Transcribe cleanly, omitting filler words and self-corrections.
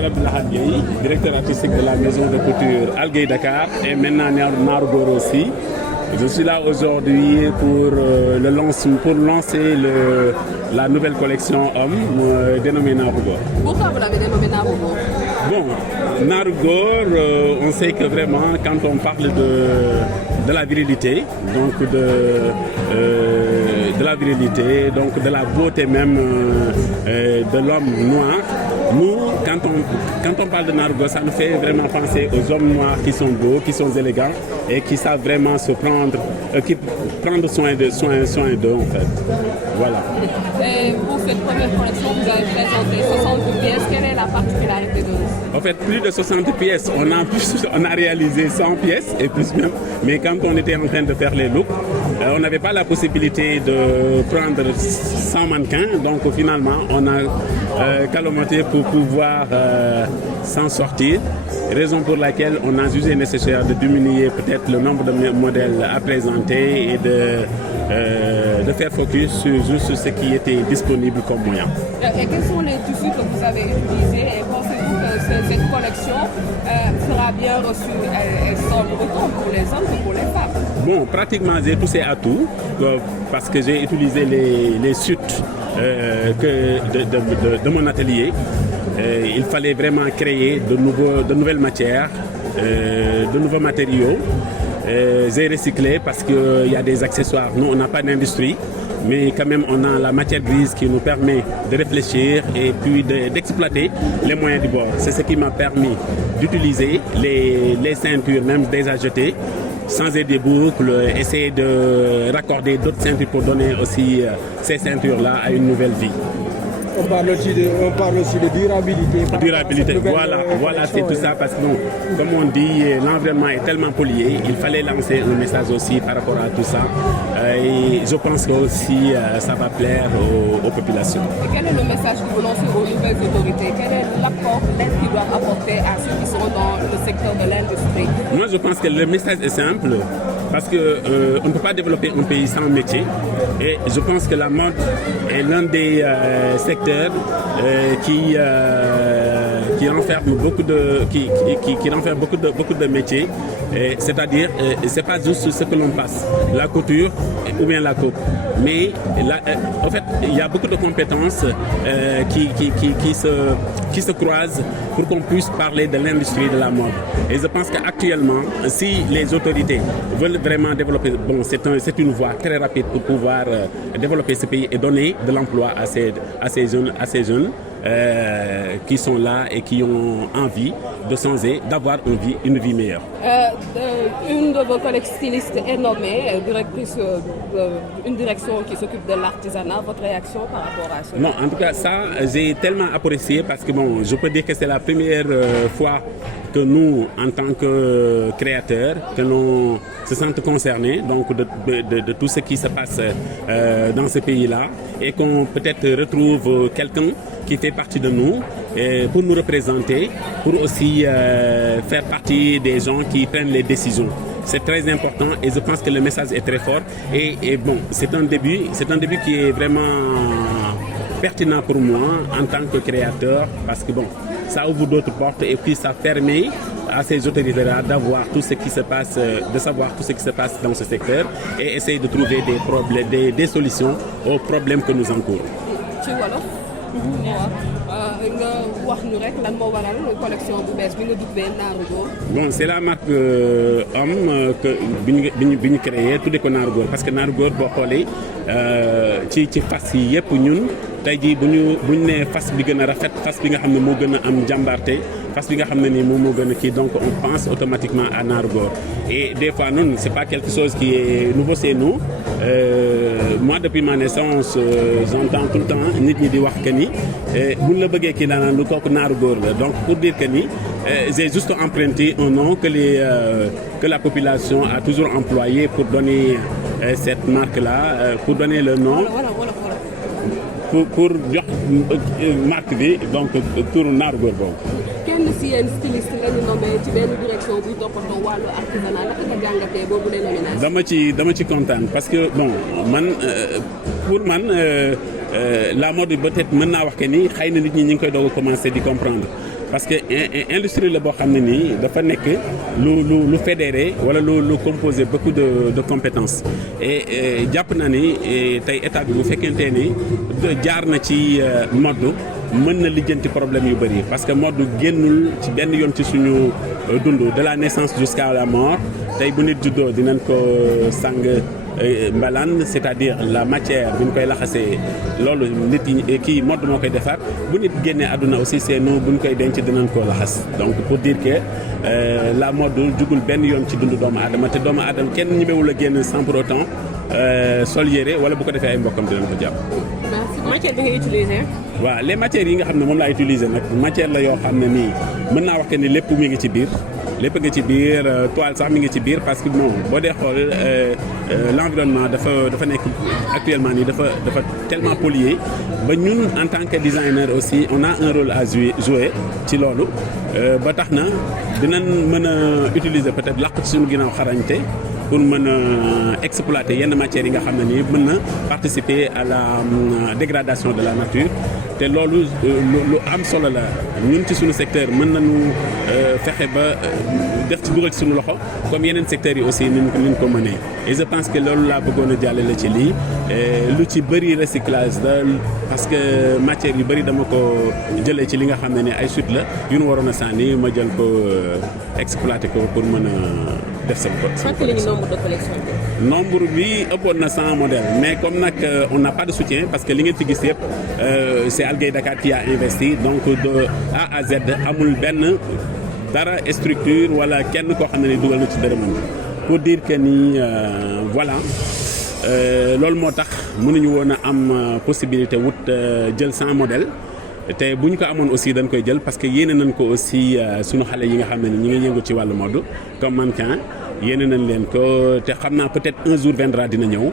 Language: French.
m'appelle Abdullah Gueye, directeur artistique de la maison de couture Algueï Dakar et maintenant Narugor aussi. Je suis là aujourd'hui pour lancer la nouvelle collection homme dénommée Narugor. Pourquoi vous l'avez dénommé Narugor? Bon, Narugor, on sait que vraiment quand on parle de la virilité, donc de la virilité, donc de la beauté même de l'homme noir, nous, quand on parle de Narugor, ça nous fait vraiment penser aux hommes noirs qui sont beaux, qui sont élégants et qui savent vraiment prendre soin d'eux en fait. Voilà. Et pour cette première collection, vous avez présenté 60 pièces. Quelle est la particularité de En fait, plus de 60 pièces. On a réalisé 100 pièces et plus même. Mais quand on était en train de faire les looks, on n'avait pas la possibilité de prendre 100 mannequins. Donc finalement, on a calomoté pour pouvoir s'en sortir. Raison pour laquelle on a jugé nécessaire de diminuer peut-être le nombre de modèles à présenter et de faire focus sur juste ce qui était disponible comme moyen. Et quels sont les tissus que vous avez utilisés et pensez-vous que cette collection sera bien reçue et sans autant pour les hommes que pour les femmes? Bon, pratiquement j'ai touché à tout parce que j'ai utilisé les suites de mon atelier. Il fallait vraiment créer de nouvelles matières, de nouveaux matériaux. J'ai recyclé parce qu'il y a des accessoires. Nous, on n'a pas d'industrie, mais quand même, on a la matière grise qui nous permet de réfléchir et puis d'exploiter les moyens du bord. C'est ce qui m'a permis d'utiliser les ceintures, même déjà jetées, changer des boucles, essayer de raccorder d'autres ceintures pour donner aussi ces ceintures-là à une nouvelle vie. On parle aussi de durabilité. Durabilité, voilà, c'est tout ça parce que bon, comme on dit, l'environnement est tellement pollué, il fallait lancer un message aussi par rapport à tout ça. Et je pense que aussi ça va plaire aux populations. Et quel est le message que vous lancez aux nouvelles autorités? Quel est l'apport d'aide qu'ils doivent apporter à ceux qui seront dans le secteur de l'industrie? Moi, je pense que le message est simple. Parce qu'on ne peut pas développer un pays sans métier. Et je pense que la mode est l'un des secteurs qui renferme beaucoup de métiers. C'est-à-dire, c'est pas juste ce que l'on passe, la couture ou bien la coupe. Mais en fait, il y a beaucoup de compétences qui se croisent pour qu'on puisse parler de l'industrie de la mode. Et je pense qu'actuellement, si les autorités veulent vraiment développer, bon, c'est une voie très rapide pour pouvoir développer ce pays et donner de l'emploi à ces jeunes qui sont là et qui ont envie de changer, d'avoir une vie meilleure. Une de vos collègues stylistes est nommée directrice d'une direction qui s'occupe de l'artisanat. Votre réaction par rapport à cela? Non, en tout cas, ça, j'ai tellement apprécié parce que bon, je peux dire que c'est la première fois que nous, en tant que créateurs, que l'on se sente concernés donc de tout ce qui se passe dans ce pays-là et qu'on peut-être retrouve quelqu'un qui fait partie de nous pour nous représenter, pour aussi faire partie des gens qui prennent les décisions. C'est très important et je pense que le message est très fort et bon, c'est un début qui est vraiment pertinent pour moi en tant que créateur parce que bon, ça ouvre d'autres portes et puis ça permet à ces autorités-là d'avoir tout ce qui se passe, de savoir tout ce qui se passe dans ce secteur et essayer de trouver des solutions aux problèmes que nous encourons. ci wolof. nga wax ñu rek lan moo waral collection bu bees bi nga dubbee Narugor. Bon, c'est la marque homme que bi ñu créé tuddee ko Narugor parce que Narugor boo xoolee ci fas yi yëpp ñun tey jii bu ñu nee fas bi gën a rafet fas bi nga xam ne moo gën a am jàmbarte fas bi nga xam ne nii moom moo gën a kii donc on pense automatiquement à Narugor et des fois non c'est pas quelque chose qui est nouveau chez nous. Moi depuis ma naissance j'entends tout le temps nit ñi di wax que ni buñ la bëggee kii daanaka lu kooku Narugor la donc pour dire que ni j'ai juste emprunté un nom que la population a toujours employé pour donner cette marque-là pour donner le nom. pour jox marque bi donc tur Narugor boobu. kenn si yéen styliste la ñu nommé ci benn direction buy toppatoo wàllu artisanat naka nga jàngatee boobu lay nomination. dama ci kontaan parce que bon man pour man la mode peut-être mën naa wax que ni xëy na nit ñi ñu ngi koy doog a commencer di comprendre parce que industrie la boo xam ne nii dafa nekk lu fédéré wala lu composé beaucoup de compétences et jàpp naa ni tey état bi bu fekkente ni jaar na ci mode mën na lijjanti problème yu bëri parce que mode génnul ci benn yoon ci suñu dund de la naissance jusqu'à la mort tey bu nit juddoo dinañ ko sang mbalaan c'est-à-dire la matière bi ñu koy laxasee loolu nit yi kii mode moo koy defar bu nit génnee àdduna aussi c'est nous bu ñu koy denc dinañ koo laxas donc pour dire que la mode jugul benn yoon ci dundu doomu aadama te doomu aadama kenn ñemewul a génn sans pour autant sol yére wala bu ko defee ay mbokkam dinañ ko jàpp. matière bi nga utiliser. waaw les matières yi nga xam ne moom laa utiliser nag matière la yoo xam ne nii mën naa wax que ni lépp mi ngi ci biir. lépp nga ci biir toile sax mi ngi ci biir parce que bon boo dee xool l'environnement dafa nekk actuellement nii dafa tellement pollué ba ñun en tant que designer aussi on a un rôle à jouer ci loolu ba tax na dinañ mën a utiliser peut-être làq ci suñu ginnaaw xarañte pour mën a exploiter yenn matières yi nga xam ne nii mën na participer à la dégradation de la nature te loolu lu am solo la ñun ci suñu secteur mën nañu fexe ba def ci dugal ci suñu loxo comme yeneen secteurs yi aussi niñ ko mënee et je pense que loolu laa bëggoon a jàllale ci lii lu ci bëri recyclage la parce que matière yu bëri dama ko jëlee ci li nga xam ne ni ay chute la yu ñu waroon a sànni ma jël ko exploiter ko pour mën a def sama nombre de collection bi. nombre bi ëppoon na 100 modèles mais comme nag on n'a pas de soutien parce que li ngeen fi gis yëpp c'est Algueï Dakar qui a investi donc de A à Z amul benn dara structure wala kenn koo xam ne ni dugal na ci dërëmam pour dire que ni voilà loolu moo tax mënuñu woon a am possibilité wut jël 100 modèles te bu ñu ko amoon aussi dañ koy jël parce que yéene nañ ko aussi sunu xale yi nga xam ne ni ñi ngi yëngu ci wàllu mode comme mannequin yéene nañ leen ko te xam naa peut-être un jour viendra dina ñëw.